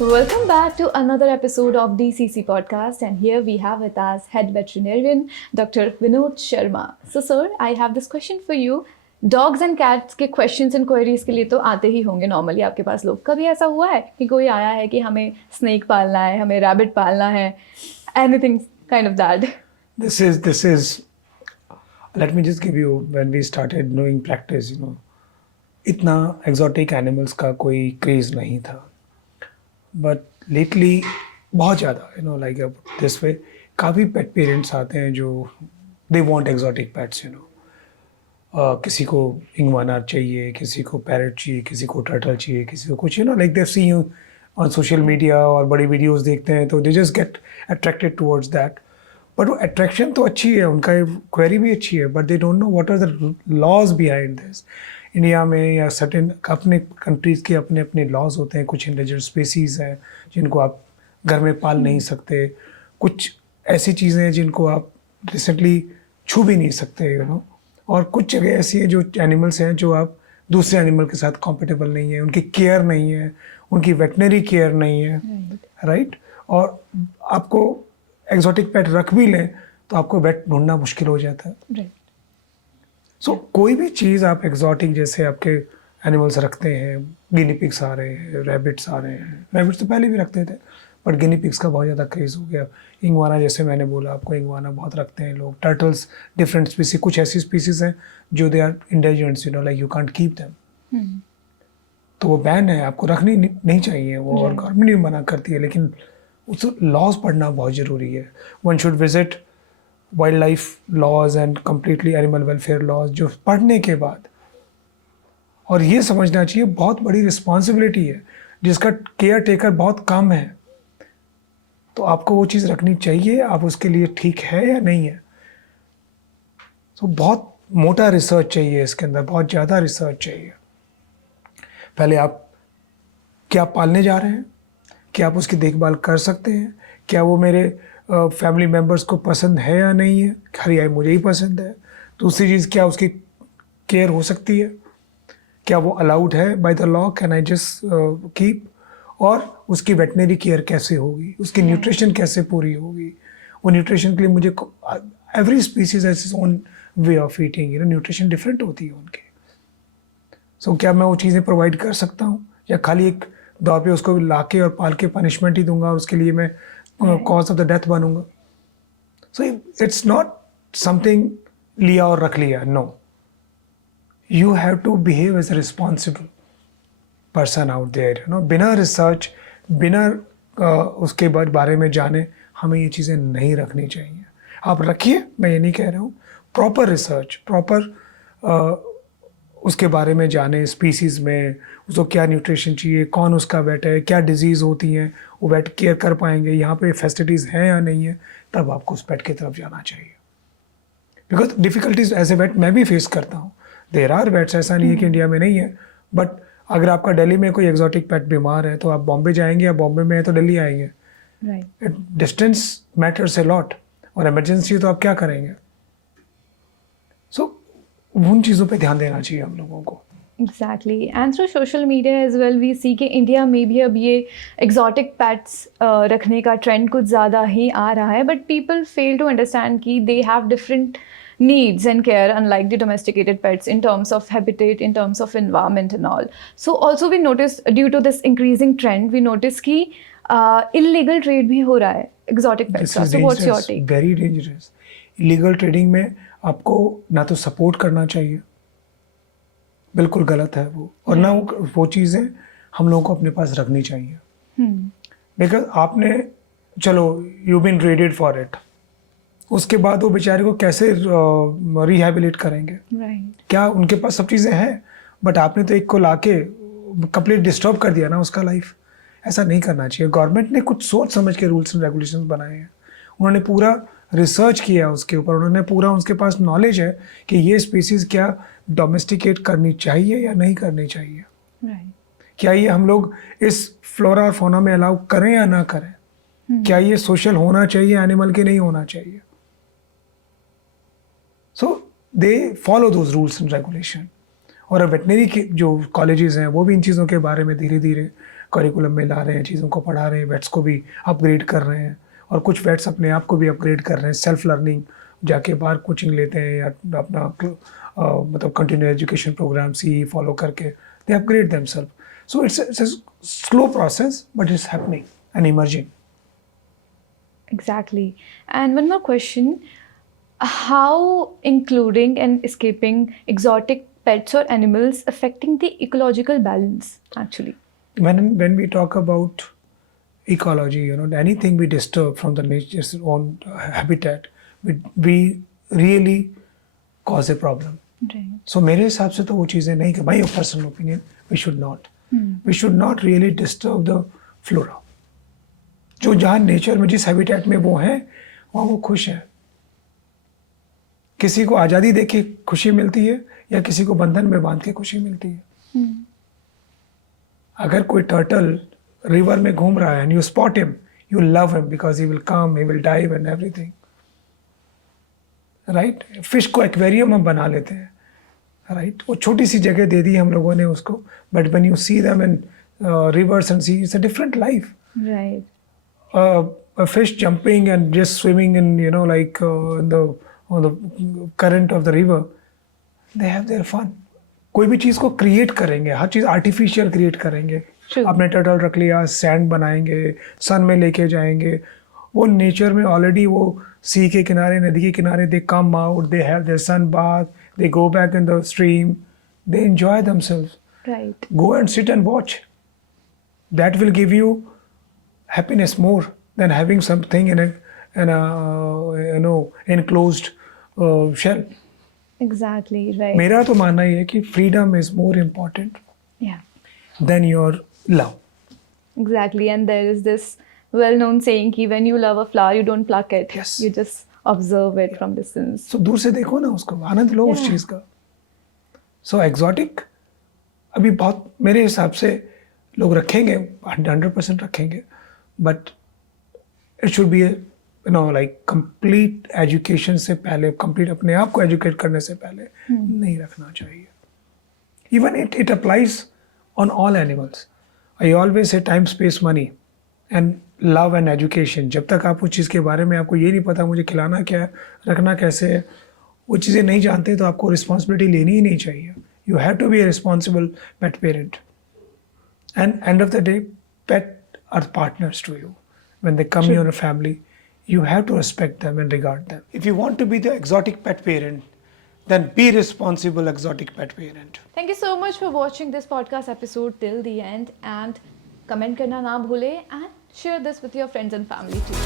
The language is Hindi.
Welcome back to another episode of DCC podcast, and here we have with us head veterinarian Dr. Vinod Sharma. So sir, I have this question for you. Dogs and cats के questions and queries के लिए तो आते ही होंगे normally आपके पास लोग. कभी ऐसा हुआ है कि कोई आया है कि हमें snake पालना है, हमें rabbit पालना है, anything kind of that? This is. Let me just give you, when we started knowing practice, इतना exotic animals का कोई craze नहीं था. But lately बहुत ज़्यादा, like this way, काफ़ी pet parents आते हैं जो they want exotic pets, किसी को इंगवाना चाहिए, किसी को पैरट चाहिए, किसी को टर्टल चाहिए, किसी को कुछ, like they've seen you on social media और बड़ी वीडियोस देखते हैं तो they just get attracted towards that. But वो अट्रैक्शन तो अच्छी है, उनका क्वेरी भी अच्छी है, but they don't know what are the laws behind this. India में या सर्टेन अपने कंट्रीज़ के अपने अपने लॉज होते हैं. कुछ इंडेंजर्ड स्पीसीज़ हैं जिनको आप घर में पाल नहीं सकते. कुछ ऐसी चीज़ें हैं जिनको आप रिसेंटली छू भी नहीं सकते, और कुछ जगह ऐसी हैं जो एनिमल्स हैं जो आप दूसरे एनिमल के साथ कॉम्पेटेबल नहीं है, उनकी केयर नहीं है, उनकी वेटनरी केयर नहीं है, राइट. और आपको एक्जोटिक पेट रख भी लें तो आपको वेट ढूंढना मुश्किल हो जाता है. सो कोई भी चीज़ आप एक्जोटिक, जैसे आपके एनिमल्स रखते हैं, गिनी पिग्स आ रहे हैं, रैबिट्स आ रहे हैं. रैबिट्स तो पहले भी रखते थे, बट गिनी पिग्स का बहुत ज़्यादा क्रेज़ हो गया. इंगवाना, जैसे मैंने बोला आपको, इंगवाना बहुत रखते हैं लोग. Turtles, different species. कुछ ऐसी स्पीसीज हैं जो they are endangered, like you can't keep them. तो वो बैन है, आपको रखनी नहीं चाहिए वो, और गवर्नमेंट भी मना करती है. लेकिन उस लॉज पढ़ना बहुत ज़रूरी है. One should visit wild life laws and completely animal welfare laws, जो पढ़ने के बाद, और ये समझना चाहिए बहुत बड़ी रिस्पॉन्सिबिलिटी है जिसका केयर टेकर बहुत कम है. तो आपको वो चीज़ रखनी चाहिए, आप उसके लिए ठीक है या नहीं है. तो बहुत मोटा रिसर्च चाहिए इसके अंदर, बहुत ज़्यादा रिसर्च चाहिए. पहले आप क्या पालने जा रहे हैं, क्या आप उसकी देखभाल कर सकते हैं, क्या वो मेरे फैमिली मेम्बर्स को पसंद है या नहीं है. खरी आई मुझे ही पसंद है. दूसरी चीज़, क्या उसकी केयर हो सकती है, क्या वो अलाउड है by the law, can I just keep. और उसकी वेटनरी केयर कैसे होगी, उसकी न्यूट्रिशन कैसे पूरी होगी. वो न्यूट्रिशन के लिए मुझे, every species has its own way of eating, nutrition different होती है उनकी. सो क्या मैं वो चीज़ें प्रोवाइड कर सकता हूँ, या खाली एक दौर पे उसको लाके और पाल के पनिशमेंट ही दूंगा और उसके लिए मैं कॉज ऑफ द डेथ बनूंगा. सो इट्स नॉट समथिंग लिया और रख लिया. No, you have to behave as a responsible person out there. बिना रिसर्च, बिना उसके बारे में जाने हमें ये चीज़ें नहीं रखनी चाहिए. आप रखिए, मैं ये नहीं कह रहा हूँ. प्रॉपर रिसर्च, प्रॉपर उसके बारे में जाने, स्पीसीज़ में उसको क्या न्यूट्रिशन चाहिए, कौन उसका वेट है, क्या डिजीज़ होती हैं, वो वेट केयर कर पाएंगे, यहाँ पे फैसिलिटीज़ हैं या नहीं है, तब आपको उस पेट की तरफ जाना चाहिए. Because difficulties as a wait मैं भी फेस करता हूँ. देयर आर वेट्स, ऐसा नहीं है कि इंडिया में नहीं है. बट अगर आपका दिल्ली में कोई एक्जॉटिक पेट बीमार है तो आप बॉम्बे जाएंगे, या बॉम्बे में है तो दिल्ली आएंगे. Distance matters a lot. और इमरजेंसी तो आप क्या करेंगे. सो उन चीज़ों पे ध्यान देना चाहिए हम लोगों को. Exactly. And through social media as well, we see कि इंडिया में भी अब ये exotic pets रखने का ट्रेंड कुछ ज़्यादा ही आ रहा है. But people fail to understand कि they have different needs and care unlike the domesticated pets in terms of habitat, in terms of environment and all. So also we notice due to this increasing trend, we notice कि illegal trade भी हो रहा है exotic pets का. So what's your take? Very dangerous. Illegal trading में आपको ना तो सपोर्ट करना चाहिए, बिल्कुल गलत है वो, और ना वो चीज़ें हम लोगों को अपने पास रखनी चाहिए. बिकॉज आपने, चलो you been raided for it, उसके बाद वो बेचारे को कैसे रिहेबिलिट करेंगे. क्या उनके पास सब चीज़ें हैं, बट आपने तो एक को लाके कंप्लीट डिस्टर्ब कर दिया ना उसका लाइफ. ऐसा नहीं करना चाहिए. गवर्नमेंट ने कुछ सोच समझ के रूल्स एंड रेगुलेशंस बनाए हैं. उन्होंने पूरा रिसर्च किया उसके ऊपर, उन्होंने पूरा, उसके पास नॉलेज है कि ये स्पीसीज़ क्या डोमेस्टिकेट करनी चाहिए या नहीं करनी चाहिए. क्या ये हम लोग इस फ्लोरा और फौना में अलाउ करें या ना करें. क्या ये सोशल होना चाहिए एनिमल के नहीं होना चाहिए. So they follow those rules and regulation. और वेटनरी के जो कॉलेजेस हैं वो भी इन चीज़ों के बारे में धीरे धीरे करिकुलम में ला रहे हैं, चीज़ों को पढ़ा रहे हैं, वेट्स को भी अपग्रेड कर रहे हैं, और कुछ वेट्स अपने आप को भी अपग्रेड कर रहे हैं, सेल्फ लर्निंग जाके बाहर कोचिंग लेते हैं या अपना मतलब continue education programme see follow करके they upgrade themselves. So it's a slow process, but it's happening and emerging. Exactly. And one more question. How including and escaping exotic pets or animals affecting the ecological balance actually? When we talk about ecology, anything we disturb from the nature's own habitat, we really cause a problem. Right. So मेरे हिसाब से तो वो चीज़ें नहीं कि my personal opinion, we should not. We should not really disturb the flora. जो जहाँ नेचर में जिस हैबिटेट में वो हैं वहाँ वो खुश है. किसी को आज़ादी दे के खुशी मिलती है या किसी को बंधन में बांध के खुशी मिलती है. अगर कोई टर्टल रिवर में घूम रहा है and you spot him, you love him because he will come, he will dive and everything. Right fish को एक्वेरियम हम बना लेते हैं. राइट वो छोटी सी जगह दे दी हम लोगों ने उसको, but when you see them in reverse and see it's a different life. Right. A fish jumping and just swimming in like in the on the current of the river, they have their fun. कोई भी चीज़ को क्रिएट करेंगे, हर चीज़ आर्टिफिशियल क्रिएट करेंगे. True. आपने टर्टल रख लिया, सैंड बनाएंगे, सन में लेके जाएंगे. वो नेचर में ऑलरेडी वो सी के किनारे, नदी के किनारे, they come out, they have their sun bath, they go back in the stream, they enjoy themselves. Right. Go and sit and watch. That will give you happiness more than having something in a enclosed shell. Exactly. Right. मेरा तो मानना ही है कि freedom is more important Yeah. than your love. Exactly. And there is this well-known saying कि when you love a flower, you don't pluck it. Yes. You just observe it from distance. So दूर से देखो ना उसको, आनंद लो उस Yeah. चीज़ का. So exotic अभी बहुत मेरे हिसाब से लोग रखेंगे, 100% रखेंगे, but it should be like complete education से पहले, complete अपने आप को educate करने से पहले नहीं रखना चाहिए. Even it applies on all animals. I always say time, space, money and love and education. जब तक आप उस चीज़ के बारे में आपको ये नहीं पता मुझे खिलाना क्या है, रखना कैसे है, वो चीज़ें नहीं जानते तो आपको रिस्पॉन्सिबिलिटी लेनी ही नहीं चाहिए. You have to be a responsible pet parent. And end of the day, pet are partners to you. When they come in your family, you have to respect them and regard them. If you want to be the exotic pet parent, then be responsible exotic pet parent. Thank you so much for watching this podcast episode till the end, and comment करना ना भूले and share this with your friends and family too.